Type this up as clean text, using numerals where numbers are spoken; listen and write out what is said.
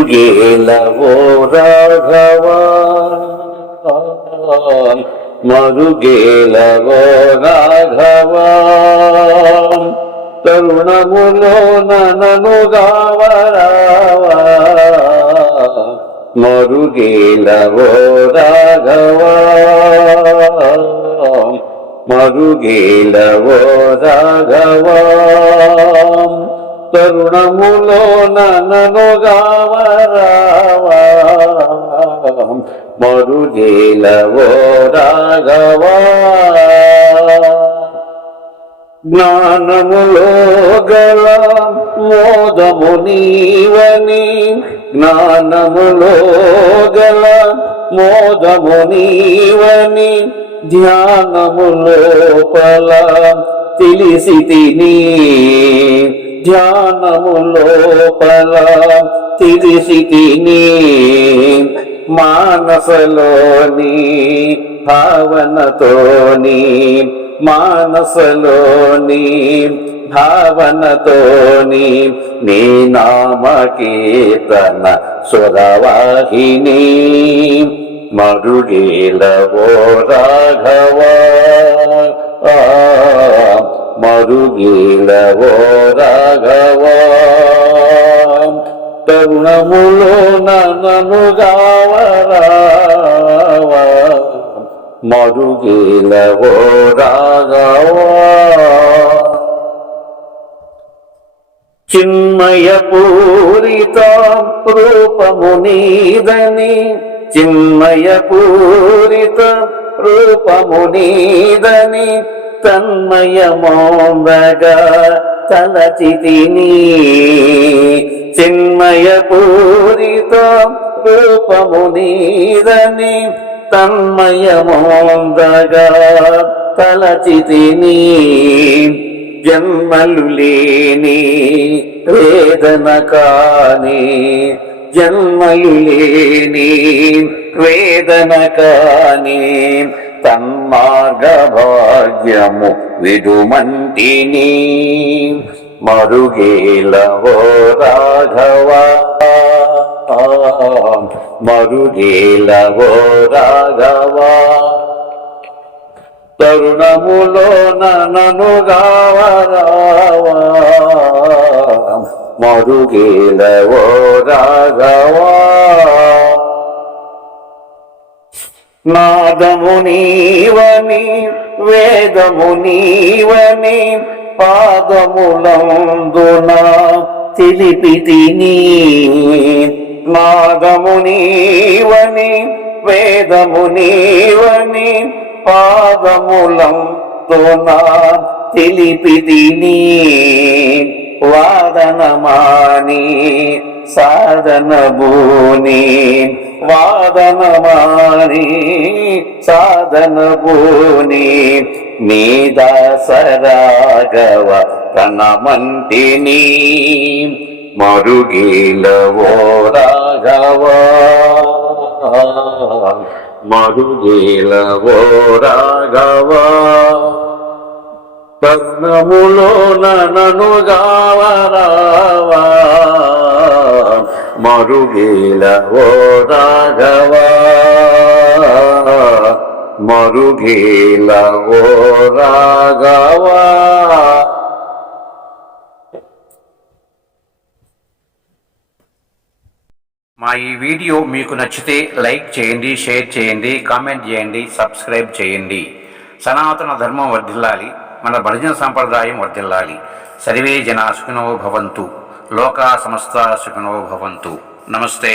మరుగేలవో రాఘవా, మరుగేలవో రాఘవా, తరుణములో నన్ను గావరావా, మరుగేలవో రాఘవా, మరుగేలవో రాఘవా, తరుణములో నన్ను గావరావా, మరుగేలవో రాఘవా. జ్ఞానములో గల మోదము నీవని, జ్ఞానములో గల మోదము నీవని, ధ్యానములోపల తెలిసి తిని, ధ్యానములోపల తెలిసి తిని, మానసలోని భావనతోని, మానసలోని భావనతోని, నీ నామ కీర్తన సురవాహిని, మరుగేలవో రాఘవా, మరుగేలవో రాఘవా, తరుణములో నన్ను గావరావా, మరుగేలవో రాఘవా. చిన్మయ పూరిత రూపము నీదని, చిన్మయ పూరిత రూపము నీదని, తన్మయమోందగా తలచితిని, చిన్మయ పూరిత రూపము నీదని, తన్మయమోందగా తలచితిని, జన్మలు లేని వేదన కాని, జన్మలు లేని వేదన కాని, తన్మార్గ భాగ్యము విడుమంటిని, మరుగేలవో రాఘవా, మరుగేలవో రాఘవా, తరుణములో నన్ను గావరావా, మరుగేలవో రాఘవా. నాదము నీవని వేదము నీవని, పాదములందున తెలిపితిని, నాదము నీవని వేదము నీవని, పాదములందున తెలిపితిని, వాదనమాని సాధన భూని, వాదనమాని సాధన భూని, నీ దాసరాఘవ కణమంటిని, మరుగేలవో రాఘవా, మరుగేలవో రాఘవా, పద్మములో నన్ను గావరావా, మరుగేలవో రాఘవా, మరుగేలవో రాఘవా. మా ఈ వీడియో మీకు నచ్చితే లైక్ చేయండి, షేర్ చేయండి, కామెంట్ చేయండి, సబ్స్క్రైబ్ చేయండి. సనాతన ధర్మం వర్ధిల్లాలి, మన భజన సంప్రదాయం వర్ధిల్లాలి. సర్వే జనా సుఖినో భవంతు, లోకా సమస్తా సుఖినో భవంతు. నమస్తే.